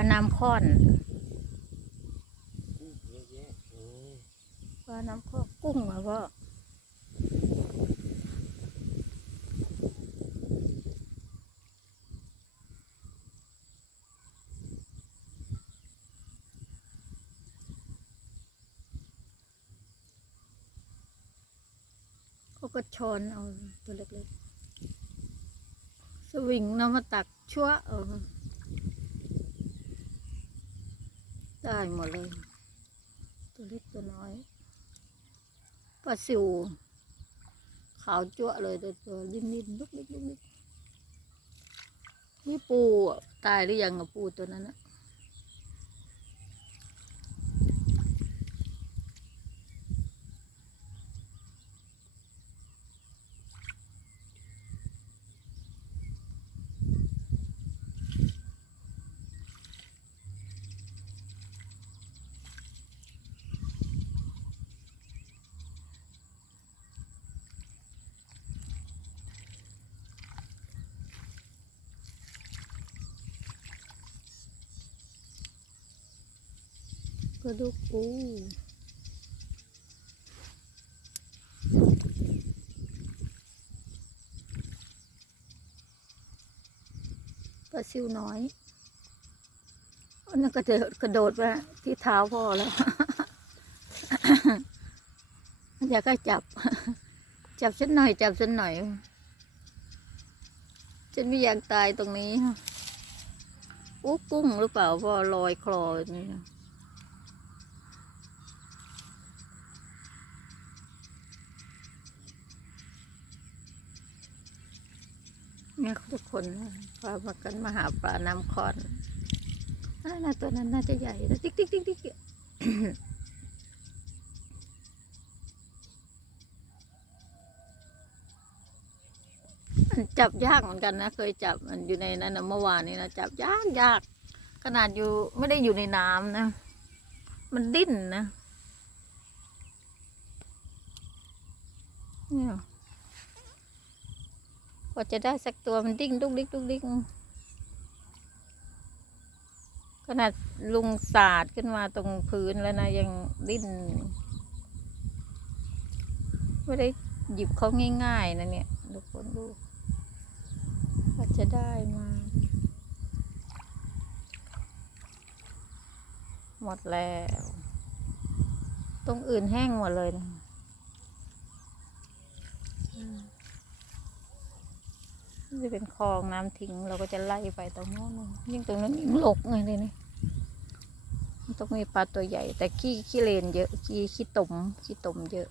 าน้ำข้อนพอะแยะโอ้ปลาน้ำข้อนกุ้งเหรอพ่อเขาก็ช้อนเอาตัวเล็กๆ สวิงนำมาตักชั่วเออ ได้หมดเลย ตัวเล็กตัวน้อยปลาสิว ขาวจั่วเลยตัวตัวดิ้นดิ้นลุกลิกลุกลิกนี่ปูตายหรือยังกับปูตัวนั้นนะ กระดูกปูปลาซิวน้อยอันนั้นกระโดดกระโดดไปที่เท้าพ่อแล้วอยากให้จับ จับฉันหน่อย จับฉันหน่อย ฉันไม่อยากตายตรงนี้อู้กุ้งหรือเปล่าพ่อลอยคลออย่างนี้ นะเนี่ยทุกคนพามากันมาหาปลาน้ำคอนน่าตัวนั้นน่าจะใหญ่นะติ๊กติ๊กติ๊กติ๊กมันจับยากเหมือนกันนะ เคยจับมันอยู่ในนั้นนะเมื่อวานนี้นะจับยากยากขนาดอยู่ไม่ได้อยู่ในน้ำนะ มันดิ้นนะเนี่ย ว่าจะได้สักตัวมันดิ้งดุกดิกดุกดิกขนาดลุงสาดขึ้นมาตรงพื้นแล้วนะยังดิ้นไม่ได้หยิบเขาง่ายๆนะเนี่ยทุกคนดูก็จะได้มาหมดแล้ว ตรงอื่นแห้งหมดเลยนะ จะเป็นคลองน้ำทิ้ง เราก็จะไล่ไปตรงโน้นยิ่งตรงนั้นยิ่งหลกไงเลยนี่ต้องมีปลาตัวใหญ่ แต่ขี้ขี้เลนเยอะขี้ขี้ตมขี้ตมเยอะ